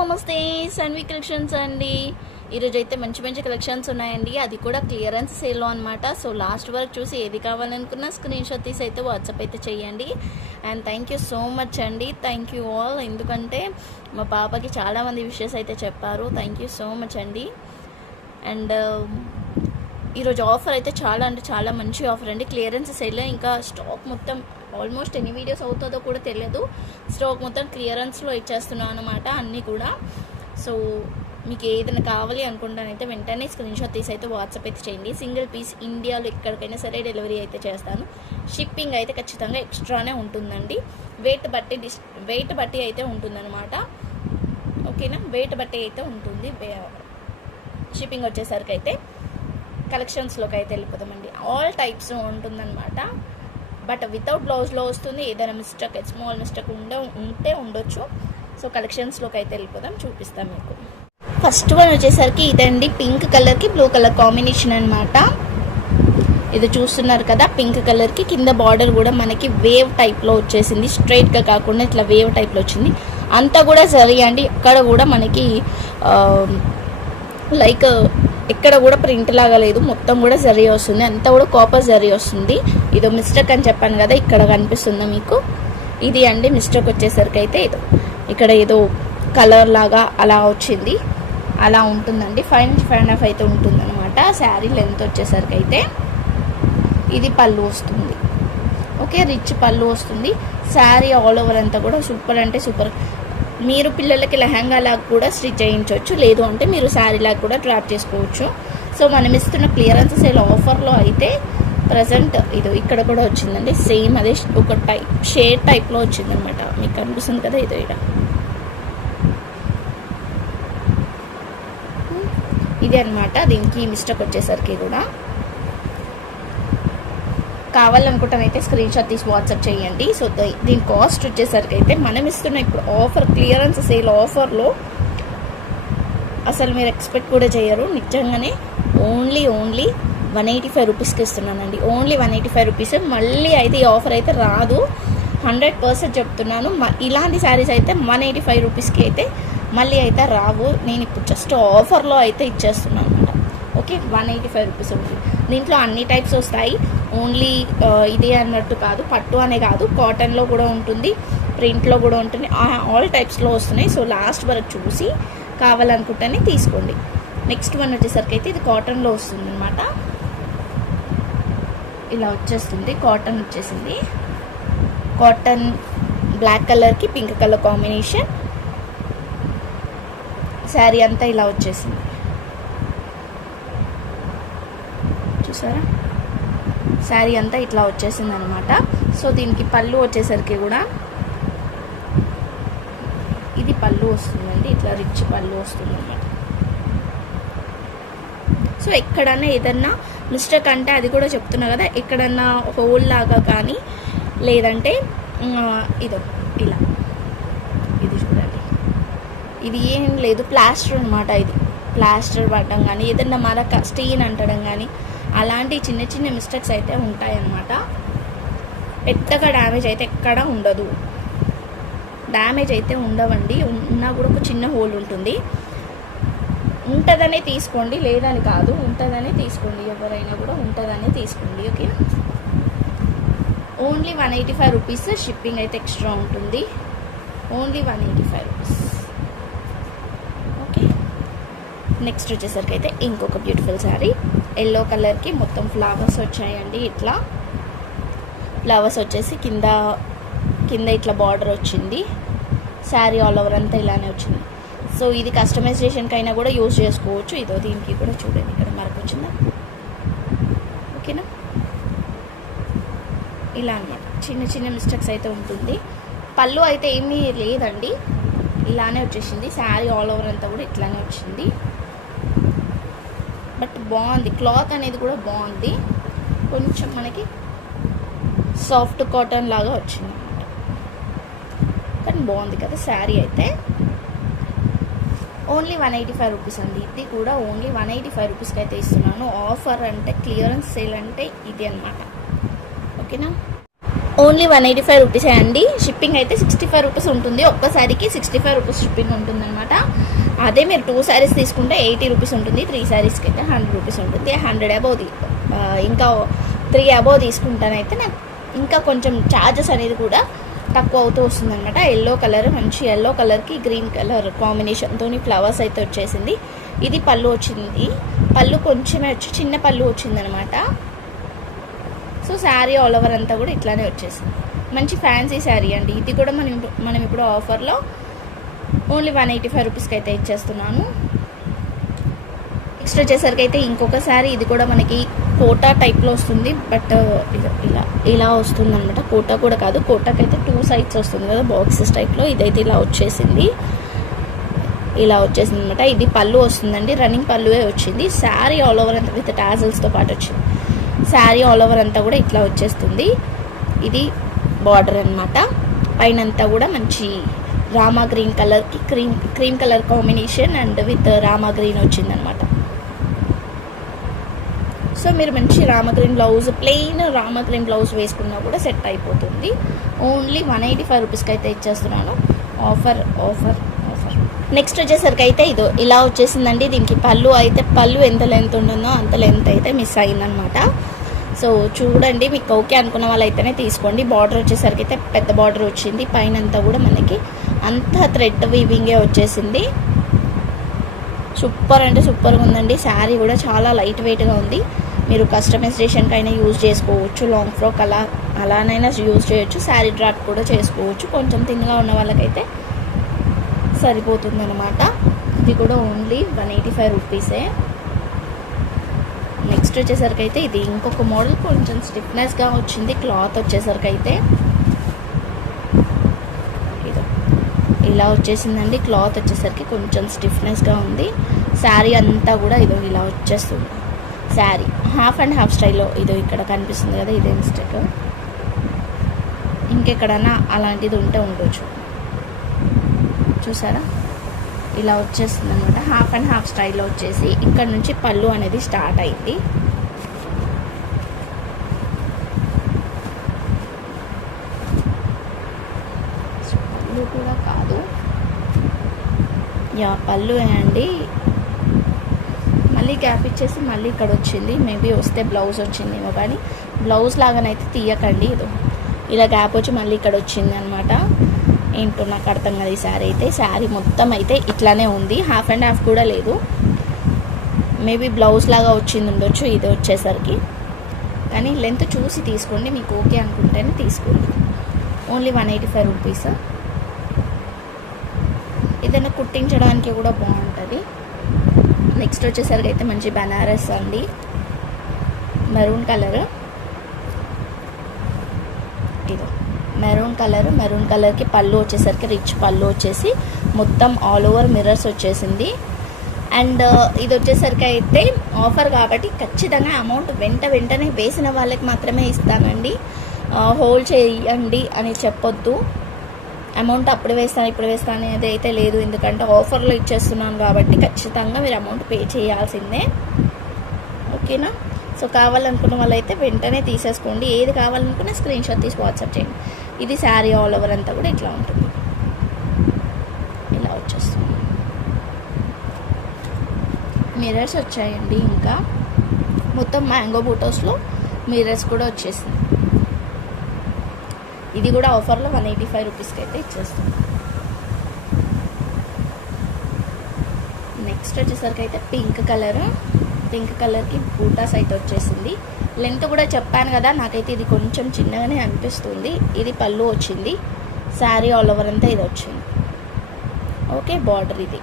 నమస్తే సన్వి కలెక్షన్స్ అండి. ఈరోజు అయితే మంచి మంచి కలెక్షన్స్ ఉన్నాయండి. అది కూడా క్లియరెన్స్ సేల్లో అనమాట సో లాస్ట్ వరకు చూసి ఏది కావాలనుకున్నా స్క్రీన్ షాట్ తీసి అయితే వాట్సాప్ అయితే చేయండి. And thank you so much అండి. థ్యాంక్ యూ ఆల్ ఎందుకంటే మా పాపకి చాలామంది విషయస్ అయితే చెప్పారు. థ్యాంక్ యూ సో మచ్ అండి. అండ్ um, ఈరోజు ఆఫర్ అయితే చాలా అంటే చాలా మంచి ఆఫర్ అండి. క్లియరెన్స్ సేల్లో ఇంకా స్టాక్ మొత్తం ఆల్మోస్ట్ ఎన్ని వీడియోస్ అవుతుందో కూడా తెలియదు. స్టాక్ మొత్తం క్లియరెన్స్లో ఇచ్చేస్తున్నాను అనమాట అన్నీ కూడా. సో మీకు ఏదైనా కావాలి అనుకుంటానైతే వెంటనే స్క్రీన్ షాట్ తీసి అయితే వాట్సాప్ అయితే చేయండి. సింగిల్ పీస్ ఇండియాలో ఎక్కడికైనా సరే డెలివరీ అయితే చేస్తాను. షిప్పింగ్ అయితే ఖచ్చితంగా ఎక్స్ట్రానే ఉంటుందండి. వెయిట్ బట్టి డిస్ వెయిట్ బట్టి అయితే ఉంటుందన్నమాట. ఓకేనా? వెయిట్ బట్టి అయితే ఉంటుంది. షిప్పింగ్ వచ్చేసరికి అయితే కలెక్షన్స్లోకి అయితే వెళ్ళిపోతామండి ఆల్ టైప్స్ ఉంటుందన్నమాట. బట్ వితౌట్ బ్లౌజ్లో వస్తుంది. ఏదైనా మిస్టేక్ స్మాల్ మిస్టేక్ ఉండ ఉంటే ఉండొచ్చు. సో కలెక్షన్స్లోకి అయితే వెళ్ళిపోదాం. చూపిస్తాం మీకు. ఫస్ట్ వన్ వచ్చేసరికి ఇదండి. పింక్ కలర్కి బ్లూ కలర్ కాంబినేషన్ అనమాట ఇది చూస్తున్నారు కదా పింక్ కలర్కి కింద బార్డర్ కూడా మనకి వేవ్ టైప్లో వచ్చేసింది. స్ట్రైట్గా కాకుండా ఇట్లా వేవ్ టైప్లో వచ్చింది. అంతా కూడా సరే అండి. ఇక్కడ కూడా మనకి లైక్ ఎక్కడ కూడా ప్రింట్ లాగా లేదు. మొత్తం కూడా జరీ వస్తుంది. అంతా కూడా కాపర్ జరీ వస్తుంది. ఇదో మిస్టేక్ అని చెప్పాను కదా ఇక్కడ కనిపిస్తుందా మీకు? ఇది అండి మిస్టేక్ వచ్చేసరికి అయితే ఇదో. ఇక్కడ ఏదో కలర్ లాగా అలా వచ్చింది. అలా ఉంటుందండి. ఫైవ్ నుంచి ఫైవ్ అండ్ హాఫ్ అయితే ఉంటుందన్నమాట. శారీ లెంత్ వచ్చేసరికి అయితే ఇది పళ్ళు వస్తుంది. ఓకే రిచ్ పళ్ళు వస్తుంది. శారీ ఆల్ ఓవర్ అంతా కూడా సూపర్ అంటే సూపర్ మీరు పిల్లలకి లెహంగా లాగా కూడా స్టిచ్ చేయించవచ్చు. లేదు అంటే మీరు శారీ లాగా కూడా డ్రాప్ చేసుకోవచ్చు. సో మనం ఇస్తున్న క్లియరెన్స్ సేల్ ఆఫర్లో అయితే ప్రజెంట్ ఇది ఇక్కడ కూడా వచ్చిందండి. సేమ్ అదే ఒక టైప్ షేడ్ టైప్లో వచ్చిందనమాట. మీకు కనిపిస్తుంది కదా ఇదో ఇక్కడ. ఇది అనమాట దీనికి మిస్టేక్ వచ్చేసరికి కూడా. కావాలనుకుంటానైతే స్క్రీన్ షాట్ తీసి వాట్సాప్ చేయండి. సో దీని కాస్ట్ వచ్చేసరికి అయితే మనం ఇస్తున్న ఇప్పుడు ఆఫర్ క్లియరెన్స్ సేల్ ఆఫర్లో అసలు మీరు ఎక్స్పెక్ట్ కూడా చేయరు. నిజంగానే only only one eighty five రూపీస్కి ఇస్తున్నానండి. Only one eighty five rupees మళ్ళీ అయితే ఈ ఆఫర్ అయితే రాదు. హండ్రెడ్ పర్సెంట్ చెప్తున్నాను. ఇలాంటి శారీస్ అయితే వన్ ఎయిటీ ఫైవ్ రూపీస్కి అయితే మళ్ళీ అయితే రావు. నేను ఇప్పుడు జస్ట్ ఆఫర్లో అయితే ఇచ్చేస్తున్నాను అనమాట okay one eighty five rupees ఉంటుంది దీంట్లో అన్ని టైప్స్ వస్తాయి. ఓన్లీ ఇదే అన్నట్టు కాదు పట్టు అనే కాదు కాటన్లో కూడా ఉంటుంది ప్రింట్లో కూడా ఉంటుంది ఆల్ టైప్స్లో వస్తున్నాయి. సో లాస్ట్ వరకు చూసి కావాలనుకుంటేనే తీసుకోండి. నెక్స్ట్ వన్ వచ్చేసరికి అయితే ఇది కాటన్లో వస్తుంది అనమాట ఇలా వచ్చేస్తుంది కాటన్ వచ్చేసింది. కాటన్ బ్లాక్ కలర్కి పింక్ కలర్ కాంబినేషన్. శారీ అంతా ఇలా వచ్చేసింది. చూసారా? శారీ అంతా ఇట్లా వచ్చేసింది అనమాట సో దీనికి పళ్ళు వచ్చేసరికి కూడా ఇది పళ్ళు వస్తుందండి ఇట్లా రిచ్ పళ్ళు వస్తుంది అనమాట సో ఎక్కడన్నా ఏదన్నా మిస్టేక్ అంటే అది కూడా చెప్తున్నా కదా ఎక్కడన్నా హోల్ లాగా కానీ లేదంటే ఇదో ఇలా. ఇది చూడండి. ఇది ఏం లేదు ప్లాస్టర్ అనమాట ఇది. ప్లాస్టర్ పడడం కానీ ఏదన్నా మరక స్టీన్ అంటడం కానీ అలాంటి చిన్న చిన్న మిస్టేక్స్ అయితే ఉంటాయన్నమాట. పెద్దగా డ్యామేజ్ అయితే ఎక్కడ ఉండదు. డ్యామేజ్ అయితే ఉండవండి. ఉన్నా కూడా ఒక చిన్న హోల్ ఉంటుంది. ఉంటుందనే తీసుకోండి. లేదని కాదు. ఉంటుందనే తీసుకోండి. ఎవరైనా కూడా ఉంటుందనే తీసుకోండి. Okay only one eighty five rupees shipping అయితే ఎక్స్ట్రా ఉంటుంది. Only one eighty five rupees okay next వచ్చేసరికి అయితే ఇంకొక బ్యూటిఫుల్ శారీ ఎల్లో కలర్కి మొత్తం ఫ్లవర్స్ వచ్చాయండి ఇట్లా. ఫ్లవర్స్ వచ్చేసి కింద కింద ఇట్లా బార్డర్ వచ్చింది. శారీ ఆల్ ఓవర్ అంతా ఇలానే వచ్చింది. సో ఇది కస్టమైజేషన్కి అయినా కూడా యూజ్ చేసుకోవచ్చు. ఇదో దీనికి కూడా చూడండి ఇక్కడ మరకు వచ్చిందా? ఓకేనా? ఇలా అనమాట చిన్న చిన్న మిస్టేక్స్ అయితే ఉంటుంది. పళ్ళు అయితే ఏమీ లేదండి. ఇలానే వచ్చేసింది. శారీ ఆల్ ఓవర్ అంతా కూడా ఇట్లానే వచ్చింది. బాగుంది. క్లాత్ అనేది కూడా బాగుంది. కొంచెం మనకి సాఫ్ట్ కాటన్ లాగా వచ్చింది అనమాట కానీ బాగుంది కదా శారీ అయితే. Only one eighty five rupees అండి. ఇది కూడా ఓన్లీ వన్ ఎయిటీ ఫైవ్ రూపీస్కి అయితే ఇస్తున్నాను. ఆఫర్ అంటే క్లియరెన్స్ సేల్ అంటే ఇది అనమాట ఓకేనా? ఓన్లీ వన్ ఎయిటీ ఫైవ్ రూపీసే అండి. షిప్పింగ్ అయితే సిక్స్టీ ఫైవ్ రూపీస్ ఉంటుంది. ఒక్కసారికి సిక్స్టీ ఫైవ్ రూపీస్ షిప్పింగ్ ఉంటుంది అనమాట అదే మీరు టూ శారీస్ తీసుకుంటే ఎయిటీ రూపీస్ ఉంటుంది త్రీ శారీస్కి అయితే హండ్రెడ్ రూపీస్ ఉంటుంది. హండ్రెడ్ అబౌవ్ ఇంకా త్రీ అబౌవ్ తీసుకుంటానైతే నాకు ఇంకా కొంచెం ఛార్జెస్ అనేది కూడా తక్కువ అవుతూ వస్తుంది అనమాట ఎల్లో కలర్ మంచి ఎల్లో కలర్కి గ్రీన్ కలర్ కాంబినేషన్తో ఫ్లవర్స్ అయితే వచ్చేసింది. ఇది పళ్ళు వచ్చింది. పళ్ళు కొంచెమే వచ్చి చిన్న పళ్ళు వచ్చిందనమాట సో శారీ ఆల్ ఓవర్ అంతా కూడా ఇట్లానే వచ్చేసింది. మంచి ఫ్యాన్సీ శారీ అండి. ఇది కూడా మనం మనం ఇప్పుడు ఆఫర్లో ఓన్లీ వన్ ఎయిటీ ఫైవ్ రూపీస్కి అయితే ఇచ్చేస్తున్నాను. నెక్స్ట్ వచ్చేసరికి అయితే ఇంకొక శారీ ఇది కూడా మనకి కోటా టైప్లో వస్తుంది. బట్ ఇలా ఇలా వస్తుంది అనమాట కోటా కూడా కాదు. కోటాకి అయితే టూ సైడ్స్ వస్తుంది కదా బాక్సెస్ టైప్లో. ఇదైతే ఇలా వచ్చేసింది. ఇలా వచ్చేసింది అనమాట ఇది పళ్ళు వస్తుందండి. రన్నింగ్ పళ్ళువే వచ్చింది. శారీ ఆల్ ఓవర్ అంతా విత్ టాజల్స్తో పాటు వచ్చింది. శారీ ఆల్ ఓవర్ అంతా కూడా ఇట్లా వచ్చేస్తుంది. ఇది బార్డర్ అనమాట పైన అంతా కూడా మంచి రామా గ్రీన్ కలర్కి cream cream colour combination and with Rama green వచ్చిందనమాట సో మీరు మంచి Rama green blouse plain Rama green blouse వేసుకున్నా కూడా సెట్ అయిపోతుంది. ఓన్లీ వన్ ఎయిటీ ఫైవ్ రూపీస్కి అయితే ఇచ్చేస్తున్నాను. ఆఫర్ ఆఫర్ ఆఫర్ నెక్స్ట్ వచ్చేసరికి అయితే ఇదో ఇలా వచ్చేసిందండి. దీనికి పళ్ళు అయితే పళ్ళు ఎంత లెంత్ ఉంటుందో అంత లెంత్ అయితే మిస్ అయిందనమాట సో చూడండి మీకు ఓకే అనుకున్న వాళ్ళు అయితేనే తీసుకోండి. బార్డర్ వచ్చేసరికి అయితే పెద్ద బార్డర్ వచ్చింది. పైన అంతా కూడా మనకి అంతా థ్రెడ్ వీవింగే వచ్చేసింది. సూపర్ అంటే సూపర్గా ఉందండి. శారీ కూడా చాలా లైట్ వెయిట్గా ఉంది. మీరు కస్టమైజేషన్కి అయినా యూజ్ చేసుకోవచ్చు. లాంగ్ ఫ్రాక్ అలా అలానైనా యూజ్ చేయొచ్చు. శారీ డ్రాప్ కూడా చేసుకోవచ్చు. కొంచెం తిన్నగా ఉన్న వాళ్ళకైతే సరిపోతుందనమాట ఇది కూడా ఓన్లీ వన్ ఎయిటీ ఫైవ్ రూపీసే నెక్స్ట్ వచ్చేసరికి అయితే ఇది ఇంకొక మోడల్ కొంచెం స్టిఫ్నెస్గా వచ్చింది. క్లాత్ వచ్చేసరికి అయితే ఇదో ఇలా వచ్చేసిందండి. క్లాత్ వచ్చేసరికి కొంచెం స్టిఫ్నెస్గా ఉంది. శారీ అంతా కూడా ఇదో ఇలా వచ్చేస్తుంది. శారీ. హాఫ్ అండ్ హాఫ్ స్టైల్లో ఇదో ఇక్కడ కనిపిస్తుంది కదా ఇదే మిస్టేక్. ఇంకెక్కడన్నా అలాంటిది ఉంటే ఉండొచ్చు. చూసారా? ఇలా వచ్చేస్తుంది అనమాట హాఫ్ అండ్ హాఫ్ స్టైల్లో వచ్చేసి ఇక్కడ నుంచి పళ్ళు అనేది స్టార్ట్ అయింది పళ్ళు కూడా కాదు యా పళ్ళు అండి. మళ్ళీ గ్యాప్ ఇచ్చేసి మళ్ళీ ఇక్కడ వచ్చింది. మేబీ వస్తే బ్లౌజ్ వచ్చిందేమో కానీ బ్లౌజ్ లాగానైతే తీయకండి. ఇది ఇలా గ్యాప్ వచ్చి మళ్ళీ ఇక్కడ వచ్చింది అనమాట ఏంటో నాకు అర్థం కాదు ఈ శారీ అయితే. శారీ మొత్తం అయితే ఇట్లానే ఉంది. హాఫ్ అండ్ హాఫ్ కూడా లేదు. మేబీ బ్లౌజ్ లాగా వచ్చింది ఉండొచ్చు. ఇది వచ్చేసరికి. కానీ లెంత్ చూసి తీసుకోండి. మీకు ఓకే అనుకుంటేనే తీసుకోండి. Only one eighty five rupees. ఏదైనా కుట్టించడానికి కూడా బాగుంటుంది. నెక్స్ట్ వచ్చేసరికి అయితే మంచి బనారస్ అండి. మెరూన్ కలర్ ఇదో మెరూన్ కలర్ మెరూన్ కలర్కి పళ్ళు వచ్చేసరికి రిచ్ పళ్ళు వచ్చేసి మొత్తం ఆల్ ఓవర్ మిర్రర్స్ వచ్చేసింది. అండ్ uh, ఇది వచ్చేసరికి అయితే ఆఫర్ కాబట్టి ఖచ్చితంగా అమౌంట్ వెంట వెంటనే వేసిన వాళ్ళకి మాత్రమే ఇస్తానండి. Uh, హోల్డ్ చేయండి అని చెప్పొద్దు. అమౌంట్ అప్పుడు వేస్తాను ఇప్పుడు వేస్తాను అనేది అయితే లేదు. ఎందుకంటే ఆఫర్లో ఇచ్చేస్తున్నాను కాబట్టి ఖచ్చితంగా మీరు అమౌంట్ పే చేయాల్సిందే. ఓకేనా? సో కావాలనుకున్న వాళ్ళైతే వెంటనే తీసేసుకోండి. ఏది కావాలనుకున్నా స్క్రీన్ షాట్ తీసి వాట్సాప్ చేయండి. ఇది శారీ ఆల్ ఓవర్ అంతా కూడా ఇట్లా ఉంటుంది. ఇలా వచ్చేస్తుంది. మిర్రర్స్ వచ్చాయండి ఇంకా. మొత్తం మ్యాంగో బూటోస్లో మిర్రర్స్ కూడా వచ్చేసింది. ఇది కూడా ఆఫర్లో వన్ ఎయిటీ ఫైవ్ రూపీస్కి అయితే ఇచ్చేస్తాం. నెక్స్ట్ వచ్చేసరికి అయితే పింక్ కలర్. పింక్ కలర్కి బూటాస్ అయితే వచ్చేసింది. లెంత్ కూడా చెప్పాను కదా నాకైతే ఇది కొంచెం చిన్నగానే అనిపిస్తుంది. ఇది పళ్ళు వచ్చింది. శారీ ఆల్ ఓవర్ అంతా ఇది వచ్చింది. ఓకే బార్డర్ ఇది.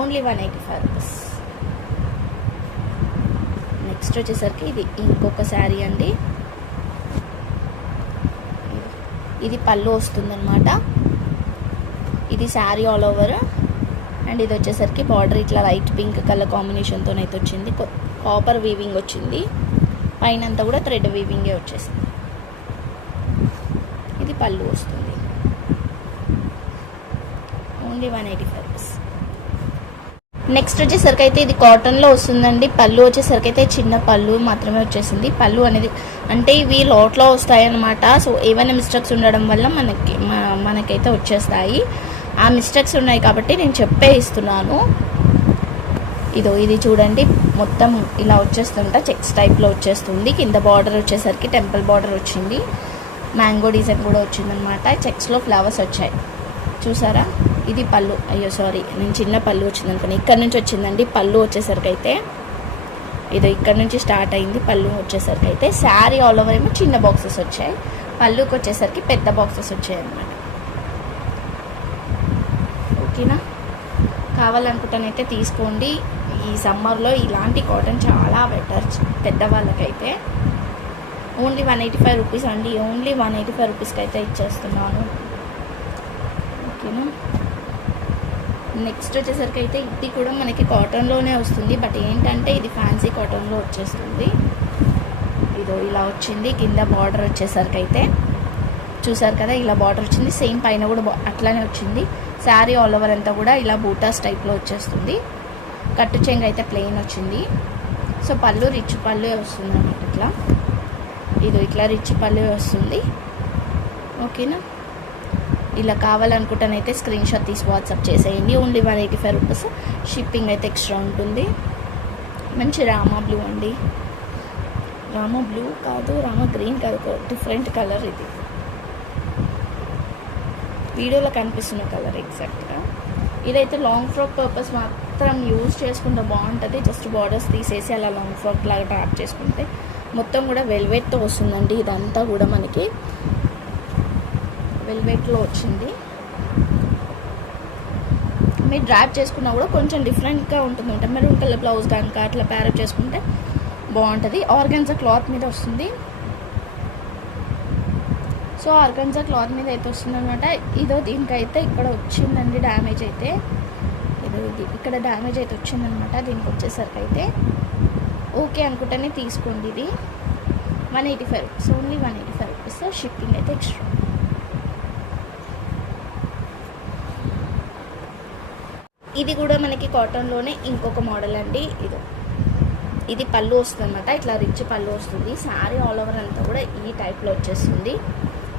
Only one eighty five rupees. Next వచ్చేసరికి ఇది ఇంకొక శారీ అండి. ఇది పళ్ళు వస్తుందన్నమాట. ఇది శారీ ఆల్ ఓవర్ అండ్ ఇది వచ్చేసరికి బార్డర్ ఇట్లా లైట్ పింక్ కలర్ కాంబినేషన్తో అయితే వచ్చింది. కాపర్ వీవింగ్ వచ్చింది. పైన అంతా కూడా థ్రెడ్ వీవింగే వచ్చేసింది. ఇది పళ్ళు వస్తుంది. Only one eighty five next వచ్చేసరికి అయితే ఇది కాటన్లో వస్తుందండి. పళ్ళు వచ్చేసరికి అయితే చిన్న పళ్ళు మాత్రమే వచ్చేసింది. పళ్ళు అనేది అంటే ఇవి లోట్లో వస్తాయి అన్నమాట సో ఏమైనా మిస్టేక్స్ ఉండడం వల్ల మనకి మనకైతే వచ్చేస్తాయి. ఆ మిస్టేక్స్ ఉన్నాయి కాబట్టి నేను చెప్పే ఇస్తున్నాను. ఇదో ఇది చూడండి. మొత్తం ఇలా వచ్చేస్తుంట. చెక్స్ టైప్లో వచ్చేస్తుంది. కింద బార్డర్ వచ్చేసరికి టెంపుల్ బార్డర్ వచ్చింది. మ్యాంగో డిజైన్ కూడా వచ్చిందనమాట చెక్స్లో ఫ్లవర్స్ వచ్చాయి. చూసారా? ఇది పళ్ళు. అయ్యో సారీ నేను చిన్న పళ్ళు వచ్చింది అనుకున్నాను ఇక్కడ నుంచి వచ్చిందండి పళ్ళు వచ్చేసరికి అయితే ఇది ఇక్కడ నుంచి స్టార్ట్ అయింది పళ్ళు వచ్చేసరికి అయితే శారీ ఆల్ ఓవర్ ఏమో చిన్న బాక్సెస్ వచ్చాయి. పళ్ళుకి వచ్చేసరికి పెద్ద బాక్సెస్ వచ్చాయి అన్నమాట. ఓకేనా? కావాలనుకుంటానైతే తీసుకోండి. ఈ సమ్మర్లో ఇలాంటి కాటన్ చాలా better పెద్దవాళ్ళకైతే. Only one eighty five rupees అండి. ఓన్లీ వన్ ఎయిటీ ఫైవ్ రూపీస్కి అయితే ఇచ్చేస్తున్నాను. ఓకేనా? నెక్స్ట్ వచ్చేసరికి అయితే ఇది కూడా మనకి కాటన్లోనే వస్తుంది. బట్ ఏంటంటే ఇది ఫ్యాన్సీ కాటన్లో వచ్చేస్తుంది. ఇదో ఇలా వచ్చింది. కింద బార్డర్ వచ్చేసరికి అయితే చూసారు కదా ఇలా బార్డర్ వచ్చింది. సేమ్ పైన కూడా అట్లానే వచ్చింది. శారీ ఆల్ ఓవర్ అంతా కూడా ఇలా బూటాస్ టైప్లో వచ్చేస్తుంది. కట్టు చెంగ అయితే ప్లెయిన్ వచ్చింది. సో పళ్ళు రిచ్ పళ్ళు వస్తుంది అన్నమాట ఇట్లా. ఇది ఇట్లా రిచ్ పళ్ళు వస్తుంది. ఓకేనా? ఇలా కావాలనుకుంటానైతే స్క్రీన్ షాట్ తీసి వాట్సాప్ చేసేయండి. Only one eighty five rupees shipping అయితే ఎక్స్ట్రా ఉంటుంది. మంచి రామా బ్లూ అండి. రామా బ్లూ కాదు రామా గ్రీన్ కాదు. డిఫరెంట్ కలర్ ఇది. వీడియోలో కనిపిస్తున్న కలర్ ఎగ్జాక్ట్గా ఇదైతే లాంగ్ ఫ్రాక్ పర్పస్ మాత్రం యూజ్ చేసుకుంటే బాగుంటుంది. జస్ట్ బార్డర్స్ తీసేసి అలా లాంగ్ ఫ్రాక్ లాగా డ్రాప్ చేసుకుంటే మొత్తం కూడా వెల్వెట్తో వస్తుందండి. ఇదంతా కూడా మనకి వెల్వెట్లో వచ్చింది. మీరు డ్రాప్ చేసుకున్నా కూడా కొంచెం డిఫరెంట్గా ఉంటుంది అంటే మెరూన్ కలర్ బ్లౌజ్ కనుక అట్లా ప్యారప్ చేసుకుంటే బాగుంటుంది. ఆర్గన్జా క్లాత్ మీద వస్తుంది. సో ఆర్గన్జా క్లాత్ మీద అయితే వస్తుంది అనమాట ఇదో దీనికైతే ఇక్కడ వచ్చిందండి డ్యామేజ్ అయితే. ఇదో ఇది. ఇక్కడ డ్యామేజ్ అయితే వచ్చిందనమాట దీనికి వచ్చేసరికి అయితే. ఓకే అనుకుంటేనే తీసుకోండి ఇది. One eighty five rupees. Only one eighty five rupees. Shipping అయితే ఎక్స్ట్రా. ఇది కూడా మనకి కాటన్లోనే ఇంకొక మోడల్ అండి ఇది. ఇది పళ్ళు వస్తుంది అనమాట ఇట్లా రిచ్ పళ్ళు వస్తుంది. శారీ ఆల్ ఓవర్ అంతా కూడా ఈ టైప్లో వచ్చేస్తుంది.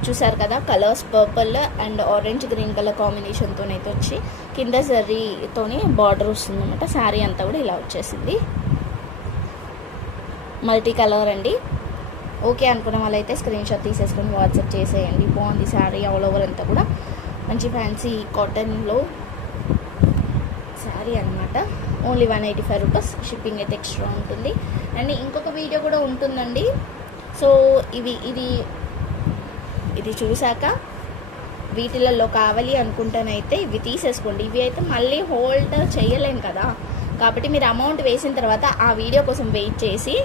చూసారు కదా? Colours purple and orange green colour కాంబినేషన్తో అయితే వచ్చి కింద జర్రీతోని బార్డర్ వస్తుంది అనమాట శారీ అంతా కూడా ఇలా వచ్చేసింది. మల్టీ కలర్ అండి. ఓకే అనుకున్న వాళ్ళైతే స్క్రీన్ షాట్ తీసేసుకొని వాట్సాప్ చేసేయండి. బాగుంది శారీ ఆల్ ఓవర్ అంతా కూడా. మంచి ఫ్యాన్సీ కాటన్లో శారీ అనమాట only one eighty five rupees shipping అయితే ఎక్స్ట్రా ఉంటుంది. అండ్ ఇంకొక వీడియో కూడా ఉంటుందండి. సో ఇవి ఇది ఇది చూశాక వీటిలలో కావాలి అనుకుంటానైతే ఇవి తీసేసుకోండి. ఇవి అయితే మళ్ళీ హోల్డ్ చేయలేం కదా. కాబట్టి మీరు అమౌంట్ వేసిన తర్వాత ఆ వీడియో కోసం వెయిట్ చేసి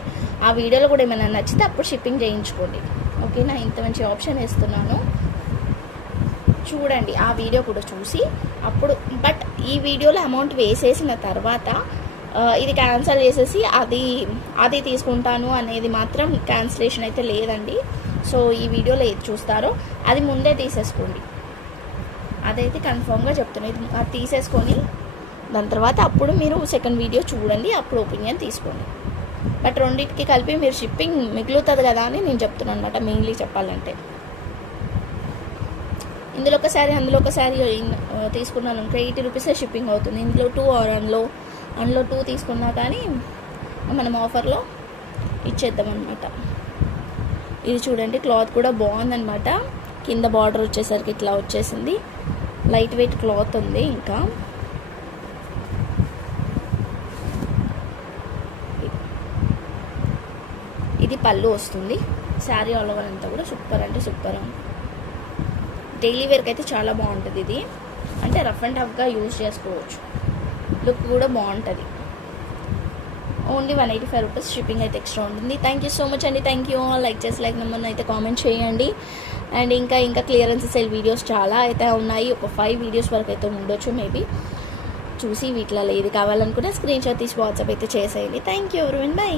ఆ వీడియోలో కూడా ఏమైనా నచ్చితే అప్పుడు షిప్పింగ్ చేయించుకోండి. ఓకేనా ఇంత మంచి ఆప్షన్ ఇస్తున్నాను చూడండి ఆ వీడియో కూడా చూసి అప్పుడు బట్ ఈ వీడియోలో అమౌంట్ వేసేసిన తర్వాత ఇది క్యాన్సిల్ చేసేసి అది అది తీసుకుంటాను అనేది మాత్రం క్యాన్సిలేషన్ అయితే లేదండి. సో ఈ వీడియోలో ఏది చూస్తారో అది ముందే తీసేసుకోండి. అదైతే కన్ఫామ్గా చెప్తున్నాను ఇది అది తీసేసుకొని దాని తర్వాత అప్పుడు మీరు సెకండ్ వీడియో చూడండి అప్పుడు ఒపీనియన్ తీసుకోండి. బట్ రెండింటికి కలిపి మీరు షిప్పింగ్ మిగులుతుంది కదా అని నేను చెప్తున్నాను అనమాట మెయిన్లీ చెప్పాలంటే. ఇందులో ఒక శారీ అందులో ఒక శారీ తీసుకున్నాను. ఇంకా ఎయిటీ రూపీసే షిప్పింగ్ అవుతుంది. ఇందులో టూ ఆర్ అందులో అందులో టూ తీసుకున్నా కానీ మనం ఆఫర్లో ఇచ్చేద్దాం అనమాట ఇది చూడండి క్లాత్ కూడా బాగుందన్నమాట. కింద బార్డర్ వచ్చేసరికి ఇట్లా వచ్చేసింది. లైట్ వెయిట్ క్లాత్ ఉంది ఇంకా. ఇది పళ్ళు వస్తుంది. శారీ ఆల్ ఓవర్ అంతా కూడా సూపర్ అంటే సూపర్. డైలీ వేర్కి అయితే చాలా బాగుంటుంది ఇది. అంటే రఫ్ అండ్ టఫ్గా యూజ్ చేసుకోవచ్చు. లుక్ కూడా బాగుంటుంది. Only one eighty five rupees shipping అయితే ఎక్స్ట్రా ఉంటుంది. థ్యాంక్ యూ సో మచ్ అండి. థ్యాంక్ యూ లైక్ చేసి లైక్ నెంబర్ని అయితే కామెంట్ చేయండి. అండ్ ఇంకా ఇంకా క్లియరెన్స్ సెల్ వీడియోస్ చాలా అయితే ఉన్నాయి. ఒక ఫైవ్ వీడియోస్ వరకు అయితే ఉండొచ్చు మేబీ చూసి వీటిలో ఏది కావాలనుకుంటే స్క్రీన్ షాట్ తీసి వాట్సాప్ అయితే చేసేయండి. థ్యాంక్ యూ ఎవరి బై